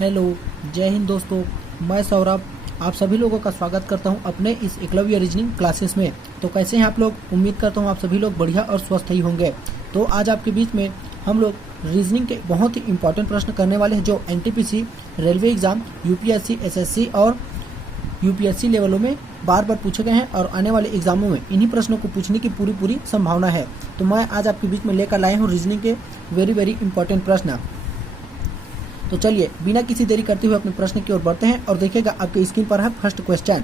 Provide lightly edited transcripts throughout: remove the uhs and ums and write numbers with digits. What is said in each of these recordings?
Hello, जय हिंद दोस्तों। मैं सौरभ आप सभी लोगों का स्वागत करता हूं अपने इस एकलव्य रीजनिंग क्लासेस में। तो कैसे हैं आप लोग? उम्मीद करता हूं आप सभी लोग बढ़िया और स्वस्थ ही होंगे। तो आज आपके बीच में हम लोग रीजनिंग के बहुत ही इंपॉर्टेंट प्रश्न करने वाले हैं जो NTPC, railway exam, UPSC, SSC और यूपीएससी लेवलों में बार बार पूछे गए हैं और आने वाले एग्जामों में इन्हीं प्रश्नों को पूछने की पूरी संभावना है। तो मैं आज आपके बीच में लेकर लाया हूँ रीजनिंग के वेरी इंपॉर्टेंट प्रश्न। तो चलिए बिना किसी देरी करते हुए अपने प्रश्न की ओर बढ़ते हैं और देखिएगा आपके स्क्रीन पर है फर्स्ट क्वेश्चन।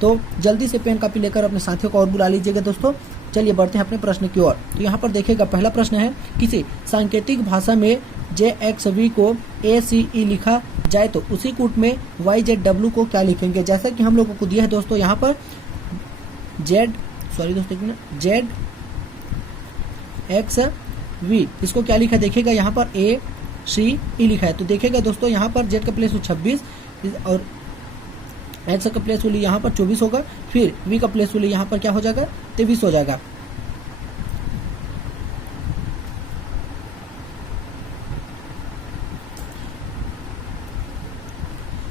तो जल्दी से पेन कापी लेकर अपने साथियों को और बुला लीजिएगा दोस्तों। चलिए बढ़ते हैं अपने प्रश्न की ओर। तो यहाँ पर देखिएगा पहला प्रश्न है, किसी सांकेतिक भाषा में JXV को ACE लिखा जाए तो उसी कूट में YZW को क्या लिखेंगे? जैसा कि हम लोगों को दिया है दोस्तों यहाँ पर ZXV, इसको क्या लिखा देखिएगा यहाँ पर ACE लिखा है। तो देखिएगा दोस्तों यहाँ पर Z का प्लेस 26 और X का प्लेस वैल्यू यहाँ पर 24 होगा, फिर V का प्लेस वैल्यू यहाँ पर क्या हो जाएगा 23 हो जाएगा।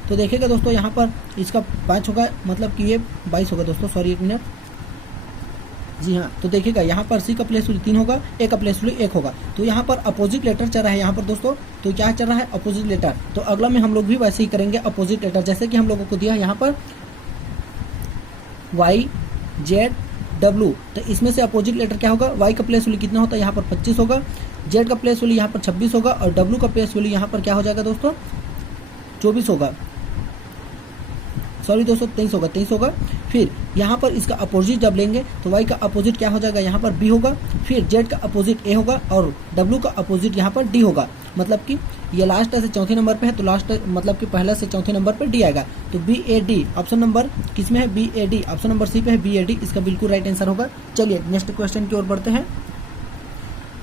तो देखिएगा दोस्तों यहाँ पर इसका 5 होगा, मतलब कि ये 22 होगा दोस्तों, सॉरी एक मिनट। जी हाँ, तो देखिएगा यहाँ पर C का प्लेस वैल्यू 3 होगा, A का प्लेस वैल्यू 1 होगा। तो यहाँ पर अपोजिट लेटर चल रहा है यहाँ पर दोस्तों। तो क्या चल रहा है? Opposite letter. तो अगला में हम लोग भी वैसे ही करेंगे अपोजिट लेटर, जैसे कि हम लोगों को दिया है यहाँ पर YZW। तो इसमें से अपोजिट लेटर क्या होगा? Y का प्लेस वैल्यू कितना होता है यहाँ पर 25 होगा, Z का प्लेस वैल्यू यहाँ पर 26 होगा और W का प्लेस वैल्यू यहाँ पर क्या हो जाएगा दोस्तों 24 होगा, सॉरी दोस्तों 23 होगा। फिर यहाँ पर इसका अपोजिट जब लेंगे तो Y का अपोजिट क्या हो जाएगा यहाँ पर B होगा, फिर Z का अपोजिट A होगा और W का अपोजिट यहाँ पर D होगा। मतलब कि ये लास्ट से चौथे नंबर पे है, तो लास्ट मतलब कि पहला से चौथे नंबर पर D आएगा। तो BAD ऑप्शन नंबर किस में है? BAD ऑप्शन नंबर C पे है BAD, इसका बिल्कुल राइट आंसर होगा। चलिए नेक्स्ट क्वेश्चन की ओर बढ़ते हैं।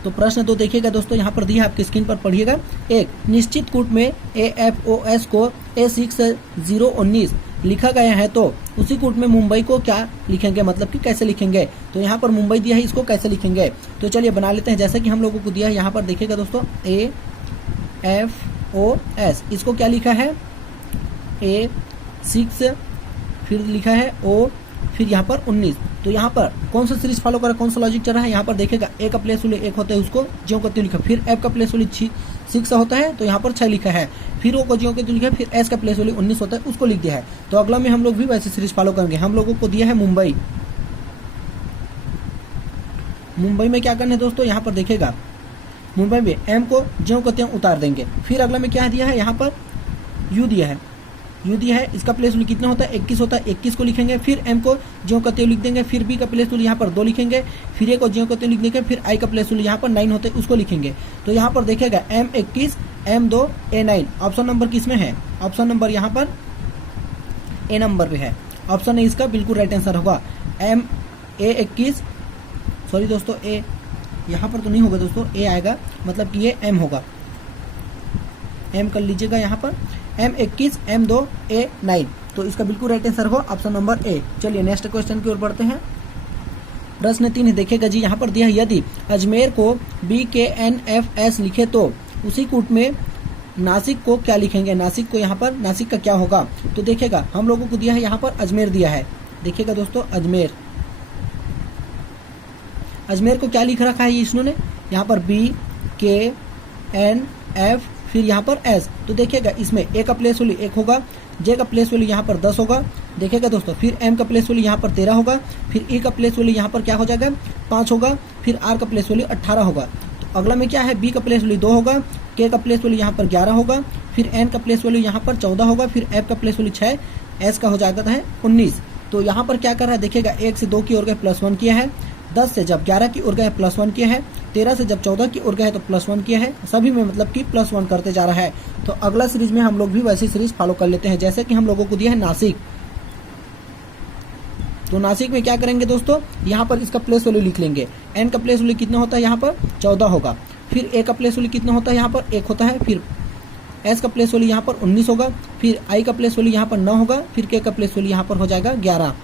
तो प्रश्न तो देखिएगा दोस्तों यहाँ पर दिया है, आपकी स्क्रीन पर पढ़िएगा। एक निश्चित कूट में AFOS को A6019 लिखा गया है तो उसी कूट में मुंबई को क्या लिखेंगे? मतलब कि कैसे लिखेंगे? तो यहाँ पर मुंबई दिया है, इसको कैसे लिखेंगे? तो चलिए बना लेते हैं। जैसे कि हम लोगों को दिया है यहाँ पर देखिएगा दोस्तों AFOS, इसको क्या लिखा है A6, फिर लिखा है O, फिर यहाँ पर 19। तो यहाँ पर कौन सा सीरीज फॉलो करा, कौन सा लॉजिक चल रहा है? यहाँ पर देखिएगा A का प्लेस वैल्यू 1 होता है, उसको ज्यों का त्यों लिखा। फिर F का प्लेस वैल्यू 6 होता है तो यहाँ पर 6 लिखा है, फिर O को ज्यों का त्यों लिखा है, फिर S का प्लेस वैल्यू 19 होता है, उसको लिख दिया है। तो अगला में हम लोग भी वैसे सीरीज फॉलो करेंगे। हम लोगों को दिया है मुंबई। मुंबई में क्या करना है दोस्तों? यहाँ पर देखिएगा मुंबई में M को ज्यों का त्यों उतार देंगे। फिर अगला में क्या दिया है? यहाँ पर U दिया है, इसका प्लेस वैल्यू कितना होता है 21 होता है, 21 को लिखेंगे। फिर M को ज्यों का त्यों लिख देंगे, फिर B का प्लेस वैल्यू यहाँ पर 2 लिखेंगे, फिर A को ज्यों का त्यों लिख देंगे, फिर I का प्लेस वैल्यू यहाँ पर 9 होते हैं, उसको लिखेंगे। तो यहाँ पर देखिएगा M21 M2 A9 option number किस में है? ऑप्शन नंबर यहाँ पर A नंबर पे है। ऑप्शन ए इसका बिल्कुल राइट आंसर होगा। A21, सॉरी दोस्तों A यहाँ पर तो नहीं होगा दोस्तों, A आएगा, मतलब कि ये M होगा। M कर लीजिएगा यहाँ पर M21 M2 A9, तो इसका बिल्कुल राइट आंसर होगा ऑप्शन नंबर A। चलिए नेक्स्ट क्वेश्चन की ओर बढ़ते हैं। प्रश्न 3 देखिएगा जी, यहाँ पर दिया है यदि अजमेर को BKNFS लिखे तो उसी कूट में नासिक को क्या लिखेंगे? नासिक को यहाँ पर नासिक का क्या होगा? तो देखिएगा हम लोगों को दिया है यहाँ पर अजमेर दिया है। देखिएगा दोस्तों अजमेर को क्या लिख रखा है इन्होंने? यहाँ पर BKNF, फिर यहाँ पर S। तो देखिएगा इसमें A का प्लेस वैल्यू 1 होगा, J का प्लेस वैल्यू यहाँ पर 10 होगा। देखिएगा दोस्तों फिर M का प्लेस वैल्यू यहाँ पर 13 होगा, फिर E का प्लेस वैल्यू यहाँ पर क्या हो जाएगा 5 होगा, फिर R का प्लेस वैल्यू 18 होगा। तो अगला में क्या है? B का प्लेस वैल्यू 2 होगा, K का प्लेस वैल्यू यहाँ पर 11 होगा, फिर N का प्लेस वैल्यू यहाँ पर 14 होगा, फिर F का प्लेस वैल्यू 6, S का हो जाएगा है 19। तो यहाँ पर क्या कर रहा है? देखिएगा 1 से 2 की ओर गए +1 किया है, 10 से जब 11 की ओर गए +1 किया है, 13 से जब 14 की ओर गए तो +1 किया है, सभी में मतलब कि +1 करते जा रहा है। तो अगला सीरीज में हम लोग भी वैसी सीरीज फॉलो कर लेते हैं, जैसे कि हम लोगों को दिया है नासिक। तो नासिक में क्या करेंगे दोस्तों? यहाँ पर इसका प्लेस वैल्यू लिख लेंगे। N का प्लेस वैल्यू कितना होता है? यहाँ पर 14 होगा। फिर A का प्लेस वैल्यू कितना होता है? यहाँ पर 1 होता है। फिर S का प्लेस वैल्यू यहाँ पर 19 होगा, फिर I का प्लेस वैल्यू यहाँ पर 9 होगा, फिर K का प्लेस वैल्यू यहाँ पर हो जाएगा 11।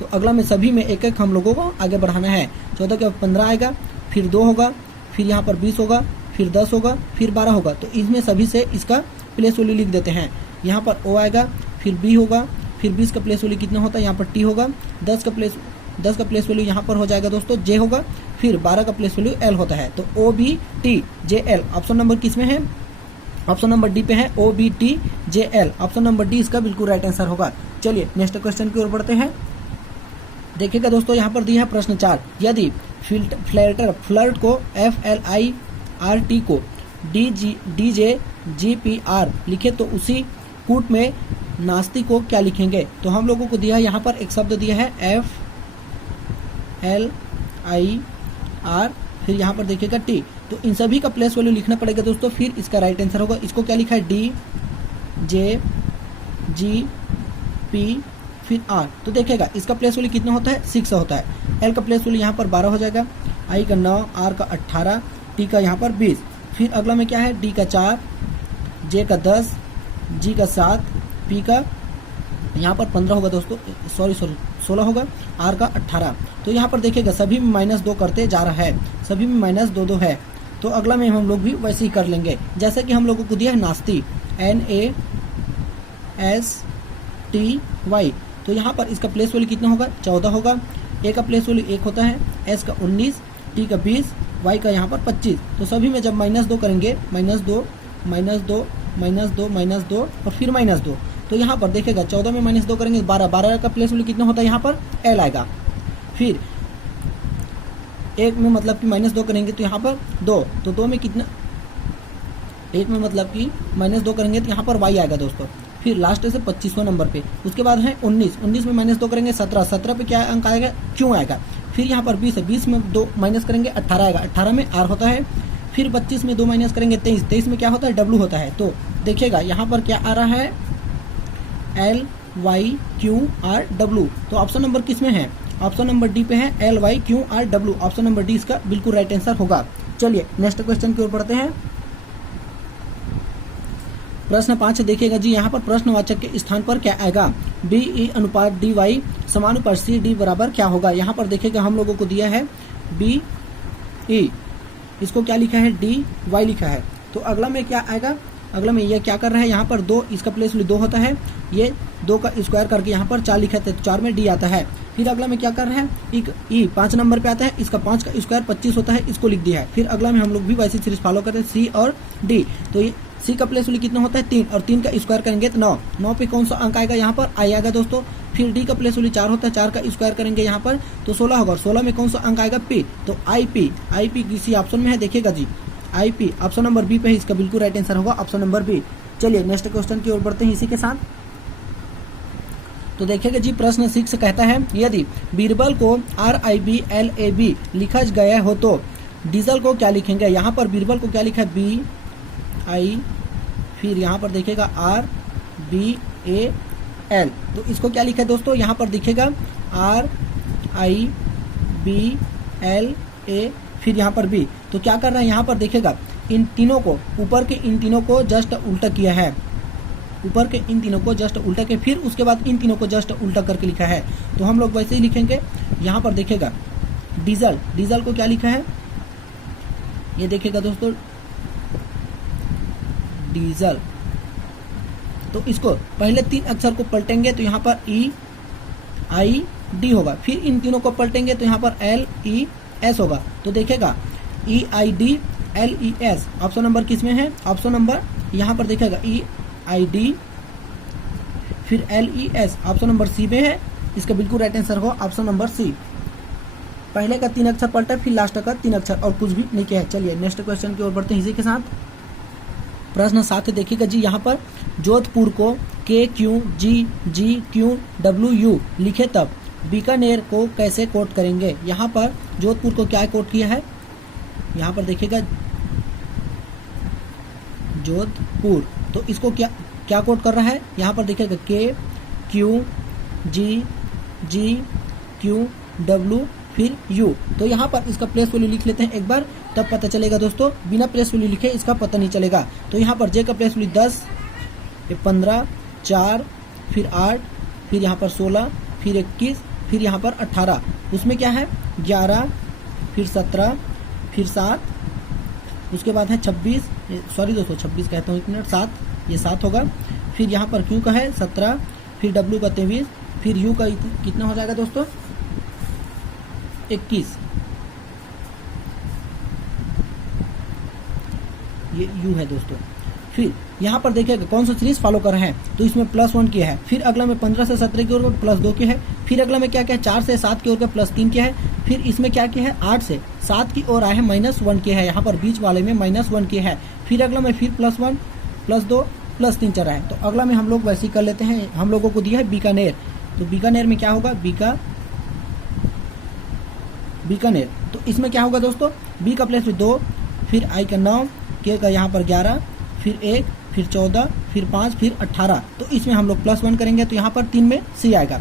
तो अगला में सभी में एक एक हम लोगों को आगे बढ़ाना है। 14 के 15 आएगा, फिर 2 होगा, फिर यहाँ पर 20 होगा, फिर 10 होगा, फिर 12 होगा। तो इसमें सभी से इसका प्लेस वैल्यू लिख देते हैं। यहाँ पर ओ आएगा, फिर बी होगा, फिर 20 का प्लेस वैल्यू कितना होता है, यहाँ पर टी होगा, 10 का प्लेस वैल्यू यहाँ पर हो जाएगा दोस्तों जे होगा, फिर 12 का प्लेस वैल्यू एल होता है। तो O B T J L option number किस में है, ऑप्शन नंबर डी पे है, O B T J L. Option number D इसका बिल्कुल राइट आंसर होगा। चलिए नेक्स्ट क्वेश्चन की ओर बढ़ते हैं। देखिएगा दोस्तों यहाँ पर दिया है प्रश्न 4, यदि फ्लर्ट को FLIRT को DJGPR लिखे तो उसी कूट में नास्ती को क्या लिखेंगे। तो हम लोगों को दिया है यहाँ पर एक शब्द दिया है FLIR, फिर यहाँ पर देखिएगा टी, तो इन सभी का प्लेस वैल्यू लिखना पड़ेगा दोस्तों, फिर इसका राइट आंसर होगा। इसको क्या लिखा है DJGP फिर R, तो देखिएगा इसका प्लेस वैल्यू कितना होता है 6 होता है। L का प्लेस वैल्यू यहाँ पर 12 हो जाएगा, I का 9, R का 18, T का यहाँ पर 20, फिर अगला में क्या है D का 4, J का 10, G का 7, P का यहाँ पर 15 होगा दोस्तों, सॉरी 16 होगा, R का 18। तो यहाँ पर देखिएगा सभी में -2 करते जा रहा है, सभी में -2 है। तो अगला में हम लोग भी वैसे ही कर लेंगे, जैसे कि हम लोगों को दिया है नास्ती NASTY, तो यहाँ पर इसका प्लेस वैल्यू कितना होगा 14 होगा, A का प्लेस वैल्यू 1 होता है, S का 19, T का 20, Y का यहाँ पर 25। तो सभी में जब -2 करेंगे, -2 और फिर -2, तो यहाँ पर देखिएगा 14 में -2 करेंगे 12 का प्लेस वैल्यू कितना होता है, यहाँ पर L आएगा। फिर 1 में मतलब कि -2 करेंगे तो यहाँ पर 2, तो 2 में कितना, 1 में मतलब कि -2 करेंगे तो यहाँ पर Y आएगा दोस्तों। फिर लास्ट से 25वें नंबर पे, उसके बाद है 19 में -2 करेंगे 17 पे क्या अंक आएगा, क्यों आएगा। फिर यहाँ पर 20 है, 20 में 2 माइनस करेंगे 18 आएगा, 18 में R होता है। फिर 25 में 2 माइनस करेंगे 23 में क्या होता है W होता है। तो देखिएगा यहाँ पर क्या आ रहा है LYQRW, तो ऑप्शन नंबर किस में है, ऑप्शन नंबर डी पे है LYQRW। ऑप्शन नंबर डी इसका बिल्कुल राइट आंसर होगा। चलिए नेक्स्ट क्वेश्चन की ओर बढ़ते हैं। प्रश्न 5 देखिएगा जी, यहाँ पर प्रश्नवाचक के स्थान पर क्या आएगा, BE अनुपात DY समानुपात CD बराबर क्या होगा। यहाँ पर देखिएगा हम लोगों को दिया है BE, इसको क्या लिखा है DY लिखा है। तो अगला में क्या आएगा, अगला में ये क्या कर रहा है, यहाँ पर 2, इसका प्लेस वैल्यू 2 होता है, ये 2 का स्क्वायर करके यहाँ पर 4 लिखा है, तो 4 में D आता है। फिर अगला में क्या कर रहा है, E 5 नंबर पे आता है, इसका 5 का स्क्वायर 25 होता है, इसको लिख दिया है। फिर अगला में हम लोग भी वैसे सीरीज फॉलो करते हैं C और D, तो ये C का प्लेस वैल्यू कितना होता है 3, और 3 का स्क्वायर करेंगे तो 9 पे कौन सा अंक आएगा, यहाँ पर I आएगा दोस्तों। फिर D का प्लेस वैल्यू 4 होता है, 4 का स्क्वायर करेंगे यहाँ पर तो 16 होगा, और 16 में कौन सा अंक आएगा P, तो IP किसी ऑप्शन में है, देखिएगा जी IP ऑप्शन नंबर बी पे है, इसका बिल्कुल राइट आंसर होगा ऑप्शन नंबर बी। चलिए नेक्स्ट क्वेश्चन की ओर बढ़ते हैं इसी के साथ। तो देखिएगा जी प्रश्न 6 कहता है, यदि बीरबल को RIBLAB लिखा गया हो तो डीजल को क्या लिखेंगे। यहाँ पर बीरबल को क्या लिखा है BI, फिर यहाँ पर देखिएगा RBAL, तो इसको क्या लिखा है दोस्तों, यहाँ पर दिखेगा RIBLA, फिर यहाँ पर B। तो क्या कर रहा है, यहाँ पर देखेगा इन तीनों को, ऊपर के इन तीनों को जस्ट उल्टा किया है, ऊपर के इन तीनों को जस्ट उल्टा के फिर उसके बाद इन तीनों को जस्ट उल्टा करके लिखा है। तो हम लोग वैसे ही लिखेंगे। यहाँ पर देखेगा डीजल को क्या लिखा है, ये देखेगा दोस्तों डीजल, तो इसको पहले 3 अक्षर को पलटेंगे तो यहाँ पर EID होगा, फिर इन तीनों को पलटेंगे तो यहाँ पर LES होगा। तो देखेगा EID LES ऑप्शन नंबर किस में है, ऑप्शन नंबर यहाँ पर देखेगा EID फिर LES ऑप्शन नंबर सी में है, इसका बिल्कुल राइट आंसर होगा ऑप्शन नंबर सी। पहले का 3 अक्षर पलटा फिर लास्ट का 3 अक्षर और कुछ भी नहीं किया है। चलिए नेक्स्ट क्वेश्चन की ओर बढ़ते हैं इसी के साथ। प्रश्न 7 देखिएगा जी, यहाँ पर जोधपुर को KQGGQWU लिखे तब बीकानेर को कैसे कोट करेंगे। यहाँ पर जोधपुर को क्या कोट किया है, यहाँ पर देखिएगा जोधपुर, तो इसको क्या कोट कर रहा है, यहाँ पर देखिएगा KQGGQW फिर U। तो यहाँ पर इसका प्लेस वैल्यू लिख लेते हैं एक बार, तब पता चलेगा दोस्तों, बिना प्लेस वैल्यू लिखे इसका पता नहीं चलेगा। तो यहाँ पर J का प्लेस वैल्यू 10, 15, 4, फिर 8, फिर यहाँ पर 16, फिर 21, फिर यहाँ पर 18, उसमें क्या है 11, फिर 17, फिर 7, उसके बाद है 26, सॉरी दोस्तों 26 कहता हूँ 1 मिनट, 7, ये 7 होगा। फिर यहाँ पर Q का है 17, फिर W का 23, फिर U का कितना हो जाएगा दोस्तों 21, ये U है दोस्तों। फिर यहाँ पर देखिएगा कौन सा सीरीज फॉलो कर रहे हैं, तो इसमें +1 किया है। फिर अगला में 15 से 17 की ओर का +2 किया है। फिर अगला में क्या क्या है 4 से 7 की ओर का +3 किया है। फिर इसमें क्या किया है 8 से 7 की ओर आए हैं -1 किया है, यहाँ पर बीच वाले में -1 किया है। फिर अगला में फिर +1 +2 +3 चल रहा है। तो अगला में हम लोग वैसे ही कर लेते हैं। हम लोगों को दिया है बीकानेर, तो बीकानेर में क्या होगा बीकानेर, तो इसमें क्या होगा दोस्तों B का प्लेस 2, फिर I का 9, K का यहाँ पर 11, फिर 1, फिर 14, फिर 5, फिर 18। तो इसमें हम लोग +1 करेंगे तो यहाँ पर 3 में C आएगा।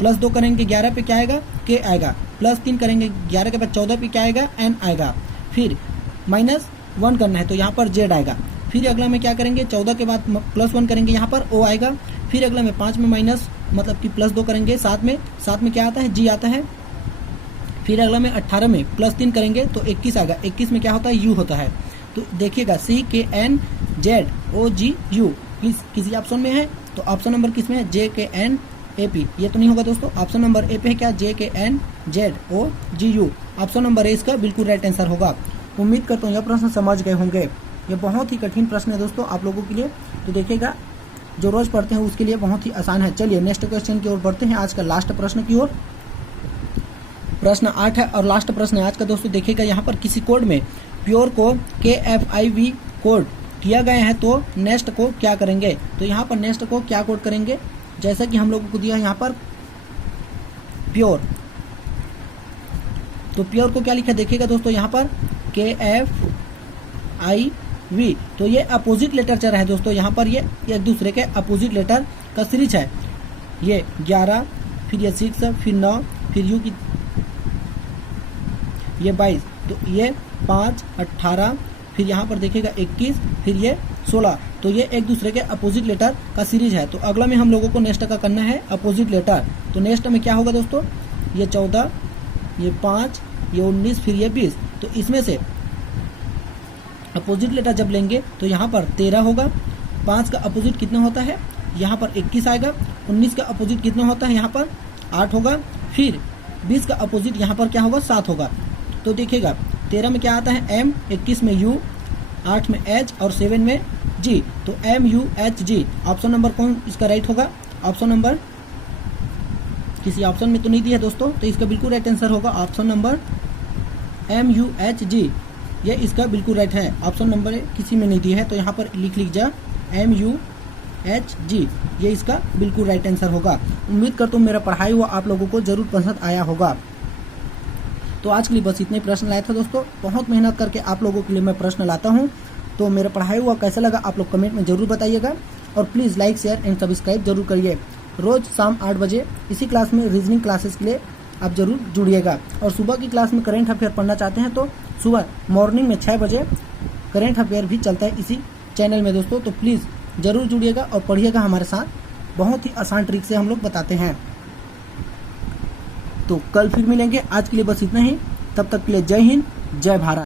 +2 करेंगे 11 पे क्या आएगा K आएगा। +3 करेंगे 11 के बाद 14 पे क्या आएगा N आएगा। फिर -1 करना है तो यहाँ पर Z आएगा। फिर अगला में क्या करेंगे 14 के बाद +1 करेंगे यहाँ पर O आएगा। फिर अगला में 5 में माइनस मतलब कि +2 करेंगे 7 में क्या आता है G आता है। फिर अगला में 18 में +3 करेंगे तो 21 आएगा। 21 में क्या होता है U होता है। तो देखिएगा CKNZOGU किसी ऑप्शन में है, तो ऑप्शन नंबर किस में है JKNAP, ये तो नहीं होगा दोस्तों। ऑप्शन नंबर ए पे है क्या JKNZOGU, ऑप्शन नंबर ए इसका बिल्कुल राइट आंसर होगा। उम्मीद करता हूँ यह प्रश्न समझ गए होंगे। ये बहुत ही कठिन प्रश्न है दोस्तों आप लोगों के लिए, तो देखिएगा जो रोज पढ़ते हैं उसके लिए बहुत ही आसान है। चलिए नेक्स्ट क्वेश्चन की ओर बढ़ते हैं, आज का लास्ट प्रश्न की ओर। प्रश्न 8 है और लास्ट प्रश्न है आज का दोस्तों। देखिएगा यहाँ पर किसी कोड में प्योर को KFIV कोड किया गया है तो नेक्स्ट को क्या करेंगे। तो यहाँ पर नेक्स्ट को क्या कोड करेंगे, जैसा कि हम लोगों को दिया है यहाँ पर प्योर, तो प्योर को क्या लिखा देखिएगा दोस्तों यहाँ पर KFIV, तो ये अपोजिट लेटर चल रहा है दोस्तों। यहाँ पर ये एक दूसरे के अपोजिट लेटर का सीरीज है। ये 11, फिर ये 6, फिर 9, फिर U की ये 22, तो ये 5, 18, फिर यहाँ पर देखिएगा 21, फिर ये 16, तो ये एक दूसरे के अपोजिट लेटर का सीरीज है। तो अगला में हम लोगों को नेक्स्ट का करना है अपोजिट लेटर। तो नेक्स्ट में क्या होगा दोस्तों, ये 14, ये 5, ये 19, फिर ये 20। तो इसमें से अपोजिट लेटर जब लेंगे तो यहाँ पर 13 होगा। 5 का अपोजिट कितना होता है, यहाँ पर 21 आएगा। 19 का अपोजिट कितना होता है, यहाँ पर 8 होगा। फिर 20 का अपोजिट यहाँ पर क्या होगा 7 होगा। तो देखिएगा 13 में क्या आता है M, 21 में U, 8 में H और 7 में G, तो MUHG ऑप्शन नंबर कौन इसका राइट होगा। ऑप्शन नंबर किसी ऑप्शन में तो नहीं दिया है दोस्तों, तो इसका बिल्कुल राइट आंसर होगा ऑप्शन नंबर MUHG, ये इसका बिल्कुल राइट है। ऑप्शन नंबर किसी में नहीं दिया है तो यहाँ पर लिख लीजिए MUHG, ये इसका बिल्कुल राइट आंसर होगा। उम्मीद करता हूँ मेरा पढ़ाई हुआ आप लोगों को जरूर पसंद आया होगा। तो आज के लिए बस इतने प्रश्न लाया था दोस्तों। बहुत मेहनत करके आप लोगों के लिए मैं प्रश्न लाता हूँ। तो मेरा पढ़ाई हुआ कैसा लगा आप लोग कमेंट में जरूर बताइएगा, और please like share and subscribe जरूर करिए। रोज़ शाम 8 बजे इसी क्लास में रीजनिंग क्लासेस के लिए आप जरूर जुड़िएगा। और सुबह की क्लास में करेंट अफेयर पढ़ना चाहते हैं तो सुबह मॉर्निंग में 6 बजे करेंट अफेयर भी चलता है इसी चैनल में दोस्तों। तो प्लीज़ ज़रूर जुड़िएगा और पढ़िएगा हमारे साथ, बहुत ही आसान ट्रिक से हम लोग बताते हैं। तो कल फिर मिलेंगे, आज के लिए बस इतना ही। तब तक के लिए जय हिंद, जय भारत।